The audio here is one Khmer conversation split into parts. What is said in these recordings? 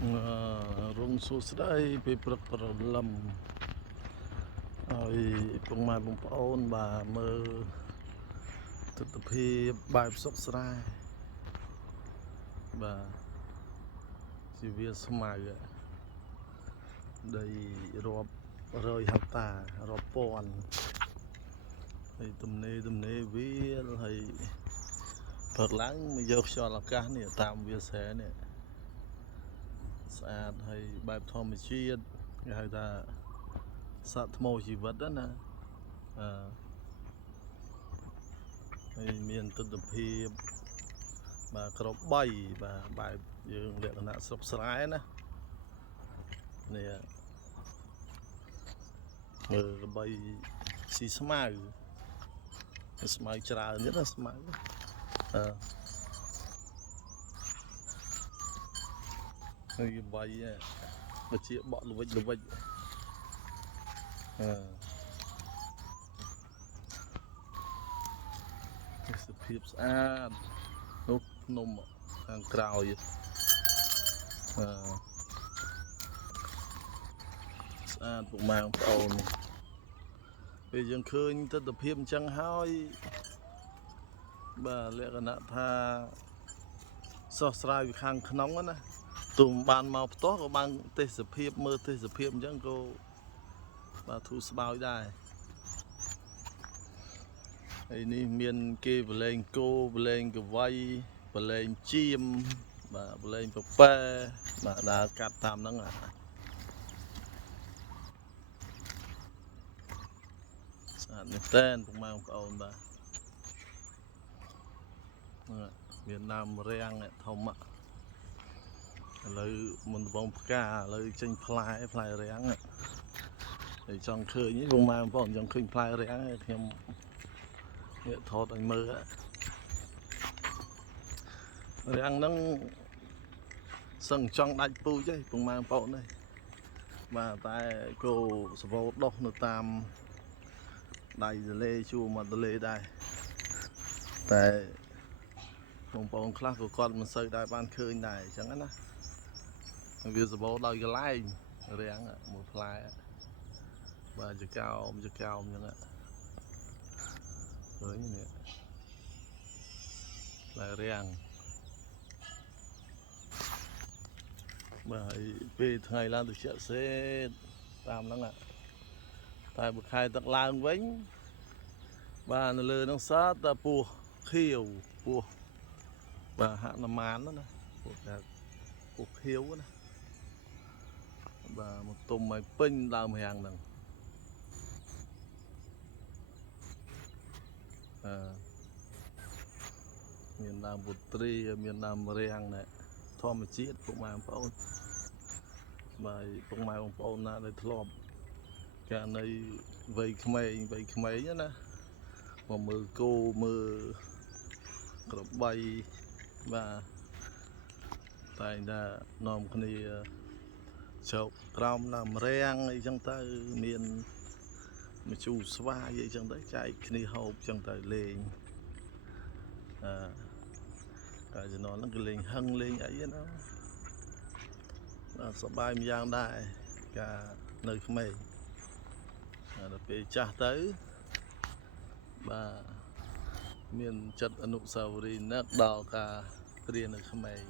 រងសួស្តីពីព្រឹកព្រលឹមហើយពុកម៉ែបងប្អូនបាទមើលទស្សនវិជ្ជាបែបសុខស្រាយបាទជីវាស្មៅដីរាប់រយហិកតារាប់ពាន់ហើយទំនេរវាលហើយព្រឹកឡើងមកយកខ្យល់អាកាសនេះតាមវាលស្រែនេះស្អាតហើយបែបធម្មជាតិគេហៅថាសត្វថ្មជីវិតណាហើយមានទស្សនវិជ្ជាបាទក្រប3បាទបែបយើងលក្ខណៈស្រុកស្រែណានេះមើលល្បីស៊ីស្មៅច្រើនទៀតណាស្មៅហើយបីដូចជាបក់ល្វិចទេសភាពស្អាតនោះភ្នំខាងក្រោយស្អាតពុកម៉ែបងប្អូនពេលយើងឃើញទស្សនវិជ្ជាអញ្ចឹងហើយបាទលក្ខណៈថាស្រស់ស្រាយខាងក្នុងណាទូមិនបានមកផ្ទាស់ក៏បានទេសភាពមើលទេសភាពអញ្ចឹងក៏បាទធូរស្បើយដែរហើយនេះមានគេបលែងគោបលែងកវៃបលែងជៀមបាទបលែងពពែបាទដើរកាត់តាមហ្នឹងស្អាតមែនតើពុកម៉ែបងប្អូនបាទមានដើមរាំងធំឥឡូវមុនដំបងផ្កាឥឡូវចេញផ្លែរាំងហើយចង់ឃើញពុកម៉ែបងប្អូនចង់ឃើញផ្លែរាំងខ្ញុំនេះថតឲ្យមើលរាំងហ្នឹងសឹងចង់ដាច់ពូជទេពុកម៉ែបងប្អូននេះបាទតែគោសវោដុះនៅតាមដៃទលេជួរមាត់ទលេដែរតែបងប្អូនខ្លះក៏គាត់មិនសូវដែរបានឃើញដែរអញ្ចឹងណាវាសវោដោយកន្លែងរាំងមួយផ្លែបាទចកោមអញ្ចឹងឃើញនេះផ្លែរាំងបាទពេលថ្ងៃឡើងទៅជាក់សេតតាមហ្នឹងតែបើខែទឹកឡើងវិញបាទនៅលើហ្នឹងសតតែពស់ខៀវពស់បាទហនុមានណាពស់តែពស់ខៀវណាបាទមកទុំឲ្យពេញដើមរាំងហ្នឹងមានដើមពុទ្រីមានដើមរាំងណែធម្មជាតិពុកម៉ែបងប្អូនបាទពុកម៉ែបងប្អូនណាដែលធ្លាប់កាលនៅវ័យក្មេងណាមកមើលគោមើលក្របីបាទតែតែនាំគ្នាជោគក្រោមដើមរាំងអីចឹងទៅមានមជូរស្វាយអីចឹងទៅចែកគ្នាហូបចឹងទៅលេងកាលជំនាន់ហ្នឹងគឺលេងហឹងលេងអីណាបាទសប្បាយម្យ៉ាងដែរកាលនៅក្មេងដល់ពេលចាស់ទៅបាទមានចិត្តអនុស្សាវរីយ៍នឹកដល់ការរៀននៅក្មេង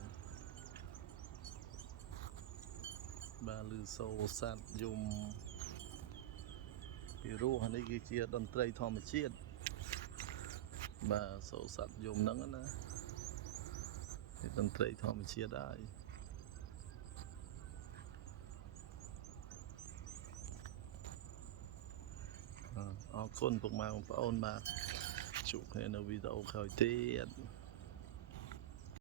បាទឮសូរសត្វយំពីរោះនេះគឺជាតន្ត្រីធម្មជាតិបាទសូរសត្វយំហ្នឹងណាជាតន្ត្រីធម្មជាតិហើយអរគុណពុកម៉ែបងប្អូនបាទជួបគ្នានៅវីដេអូក្រោយទៀត